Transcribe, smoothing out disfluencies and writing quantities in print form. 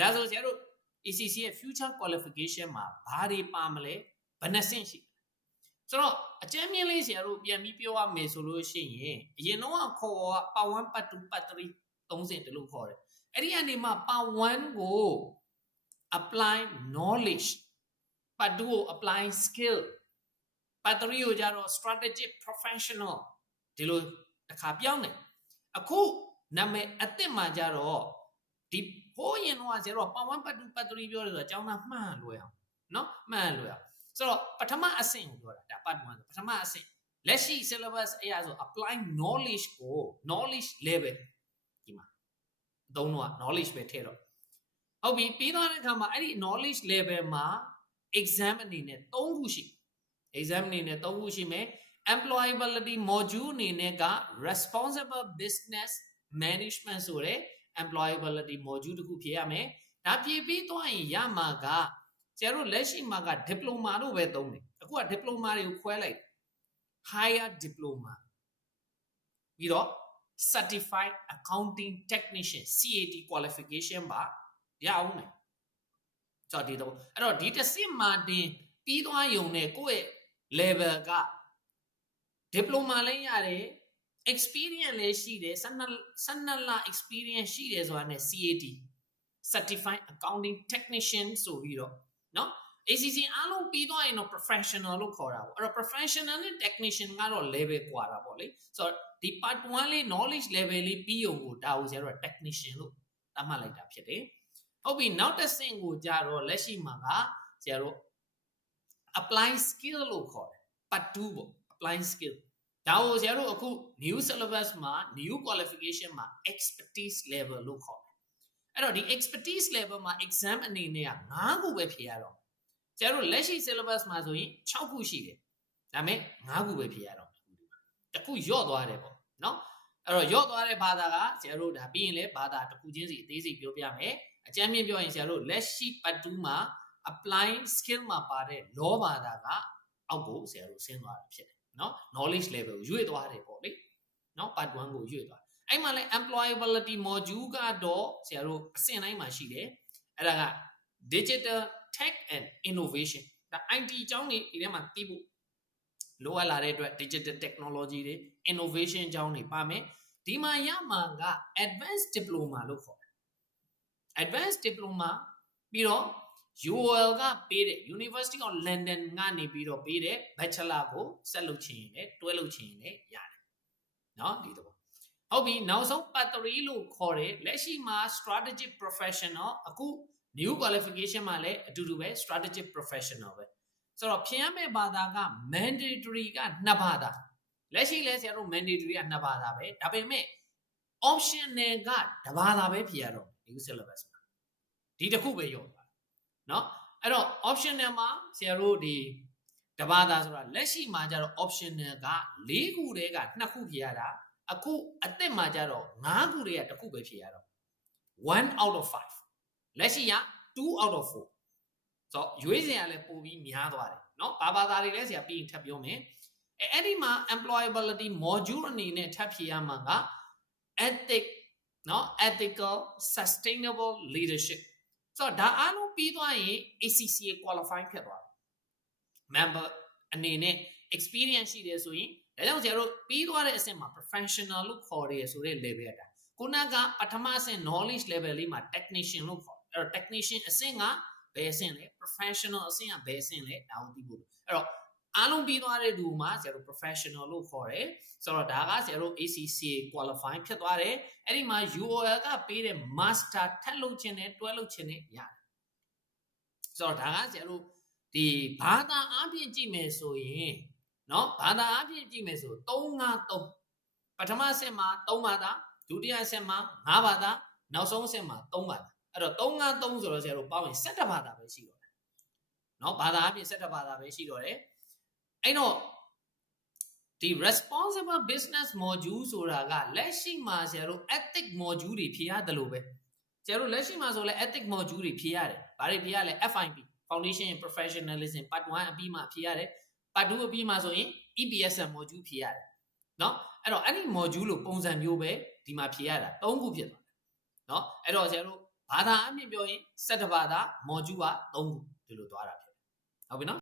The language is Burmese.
ဒါဆိုဆရာတို့ ACC ရဲ့ future qualification မှာဘာတွေပါမလဲဘယ်နှဆင့်ရှိဆိုတော့အကျဉ်းမြင့်လေးဆရာတို့ပြန်ပြီးပြောရမယ်ဆိုလို့ရှိရင်အရင်တော့ခေါ်ကပတ်1ပတ်2ပတ်3 3ဆင့်တလို့ခေါ်တယ်အဲ့ဒီအနေမှာပတ်1ကို apply knowledge ပတ်2ကို apply skill ပတ်3ကိုကြတော့ strategic professional ဒီလိုတစ်ခါပြောင်းတယ်အခုနာမည်အသစ်မှာကြတော့ဒီဟိုးရင်တော့ဆရာတို့ပတ်1ပတ်2ပတ်3ပြောတယ်ဆိုတော့အကြောင်းသားမှန်လွယ်အောင်နော်မှန်လွယ်အောင်ဆိုတော့ပထမအဆင့်ကိုပြောတာဒါပတ်1ဆိုပထမအဆင့်လက်ရှိ syllabus အရာဆို apply knowledge ကို knowledge level ဒီမှာသုံးတော့ knowledge ပဲထည့်တော့ဟုတ်ပြီပြီးသွားတဲ့အခါမှာအဲ့ဒီ knowledge level မှာ exam အနေနဲ့3ခုရှိ exam အနေနဲ့3ခုရှိမယ် employability module အနေနဲ့က responsible business management ဆိုတဲ့ employability module တခုဖြည့်ရမယ်ဒါဖြည့်ပြီးသွားရင်ရမှာကကျတို့လက်ရှိမှာက diploma လို့ပဲသုံးတယ်အခုက diploma တွေကိုခွဲလိုက် higher diploma ပြီးတော့ certified accounting technician CAT qualification ပါရအောင်မယ်ဆိုတော့ဒီတော့အဲ့တော့ဒီတစ်ဆင့်မှာတင်ပြီးသွားရုံနဲ့ကိုယ့်ရဲ့ level က diploma လည်းရတယ် experience လည်းရှိတယ်12လ experience ရှိတယ်ဆိုတာနဲ့ CAT certified accounting technician ဆိုပြီးတော့เนาะ ACC အားလုံးပြီးသွားရင်တော့ professional လို့ခေါ်တာပေါ့အဲ့တော့ professional နဲ့ technician ကတော့ level ကွာတာပေါ့လေဆိုတော့ဒီ part 1 လေး knowledge level လေးပြီးုံကိုဒါကိုဆရာတို့ technician လို့သတ်မှတ်လိုက်တာဖြစ်တယ်ဟုတ်ပြီနောက်တစ်ဆင့်ကိုကြတော့လက်ရှိမှာကဆရာတို့ apply skill လို့ခေါ်တယ် part 2ပေါ့ apply skill ဒါကိုဆရာတို့အခု new syllabus မှာ new qualification မှာ expertise level လို့ခေါ်တယ်အဲ့တော့ဒီ expertise level မှာ exam အနေနဲ့က9ခုပဲဖြေရတော့ဆရာတို့လက်ရှိ syllabus မှာဆိုရင်6ခုရှိတယ်ဒါပေမဲ့9ခုပဲဖြေရတော့တစ်ခုယော့သွားတယ်ပေါ့နော်အဲ့တော့ယော့သွားတဲ့ဘာသာကဆရာတို့ဒါပြီးရင်လည်းဘာသာတစ်ခုချင်းစီအသေးစိတ်ပြောပြမယ်အကျမ်းမြင့်ပြောရင်ဆရာတို့လက်ရှိ part 2မှာ apply skill မှာပါတဲ့ law ဘာသာကအောက်ကိုဆရာတို့ဆင်းသွားတာဖြစ်တယ်နော် knowledge level ကိုရွေ့သွားတယ်ပေါ့လေနော် part 1ကိုရွေ့သွားအဲ့မှာလဲ employability module ကတော့ဆရာတို့အဆင့်တိုင်းမှာရှိတယ်အဲ့ဒါက digital tech and innovation ဒါ IT အကြောင်းတွေဒီထဲမှာသိဖို့လိုအပ်လာတဲ့အတွက် digital technology တွေ innovation အကြောင်းတွေပါမယ်ဒီမှာရမှာက advanced diploma လို့ခေါ်တယ် advanced diploma ပြီးတော့ UOL ကပေးတဲ့ University of London ကနေပြီးတော့ပေးတဲ့ bachelor ကိုဆက်လုပ်ချင်ရင်လည်းတွဲလုပ်ချင်ရင်လည်းရတယ်เนาะဒီတော့ဟုတ်ပြီနောက်ဆုံး part 3လို့ခေါ်တယ်လက်ရှိမှာ strategic professional အခု new qualification မှာလည်းအတူတူပဲ strategic professional ပဲဆိုတော့ဖြေရမယ့်ဘာသာက mandatory က2ဘာသာလက်ရှိလဲဆရာတို့ mandatory က2ဘာသာပဲဒါပေမဲ့ optional က1ဘာသာပဲဖြေရတော့ဒီ syllabus မှာဒီတစ်ခုပဲရောသွားเนาะအဲ့တော့ optional မှာဆရာတို့ဒီ1ဘာသာဆိုတာလက်ရှိမှာကျတော့ optional က4ခုတည်းက2ခုဖြေရတာအခုအသစ်မှာကျတော့5ခုတည်းက1ခုပဲဖြေရတော့1 out of 5လက်ရှိက2 out of 4ဆိုတော့ရွေးစရာလည်းပိုပြီးများသွားတယ်เนาะဘာသာတွေလဲဆရာပြီးရင်ထပ်ပြောမယ်အဲ့ဒီမှာ employability module အနေနဲ့ထပ်ဖြေရမှာက ethic เนาะ ethical sustainable leadership ဆိုတော့ဒါအားလုံးပြီးသွားရင် ACC qualify ဖြစ်သွားတယ် member အနေနဲ့ experience ရှိတယ်ဆိုရင်ဒါကြောင့်ဆရာတို့ပြီးသွားတဲ့အဆင့်မှာ professional လို့ခေါ်ရဲဆိုတဲ့ level တာခုနကပထမအဆင့် knowledge level လေးမှာ technician လို့ခေါ်အဲ့တော့ technician အဆင့်ကဘယ်အဆင့်လဲ professional အဆင့်ကဘယ်အဆင့်လဲဒါကိုသိဖို့အဲ့တော့အားလုံးပြီးသွားတဲ့သူမှာဆရာတို့ professional လို့ခေါ်တယ်ဆိုတော့ဒါကဆရာတို့ ACC qualify ဖြစ်သွားတယ်အဲ့ဒီမှာ UOL ကပေးတဲ့ master ထပ်လုပ်ခြင်းနဲ့တွဲလုပ်ခြင်းနဲ့ရတယ်ဆိုတော့ဒါကဆရာတို့ဒီဘာသာအားဖြင့်ကြည့်မယ်ဆိုရင်เนาะဘာသာအားဖြင့်ကြည့်မယ်ဆို353ပထမအဆင့်မှာ3ဘာသာဒုတိယအဆင့်မှာ5ဘာသာနောက်ဆုံးအဆင့်မှာ3ဘာသာအဲ့တော့353ဆိုတော့ဆရာတို့ပေါင်းရင်17ဘာသာပဲရှိတော့တယ်เนาะဘာသာအပြင်17ဘာသာပဲရှိတော့တယ်အဲ့တော့ဒီ responsible business module ဆိုတာကလက်ရှိမှာဆရာတို့ ethic module တွေဖြေရတယ်လို့ပဲဆရာတို့လက်ရှိမှာဆိုလဲ ethic module တွေဖြေရတယ်ဘာတွေဖြေရလဲ FIP foundation in professionalism part 1အပြီးမှဖြေရတယ်part 2အပြီးမှဆိုရင် EPSM module ဖြေရတယ်เนาะအဲ့တော့အဲ့ဒီ module လို့ပုံစံမျိုးပဲဒီမှာဖြေရတာ3ခုဖြစ်သွားတယ်เนาะအဲ့တော့ဆရာတို့ ဘာသာအမြင့်ပြောရင်17ဘာသာ module က3ခုဒီလိုသွားတာဖြစ်ဟုတ်ပြီနော်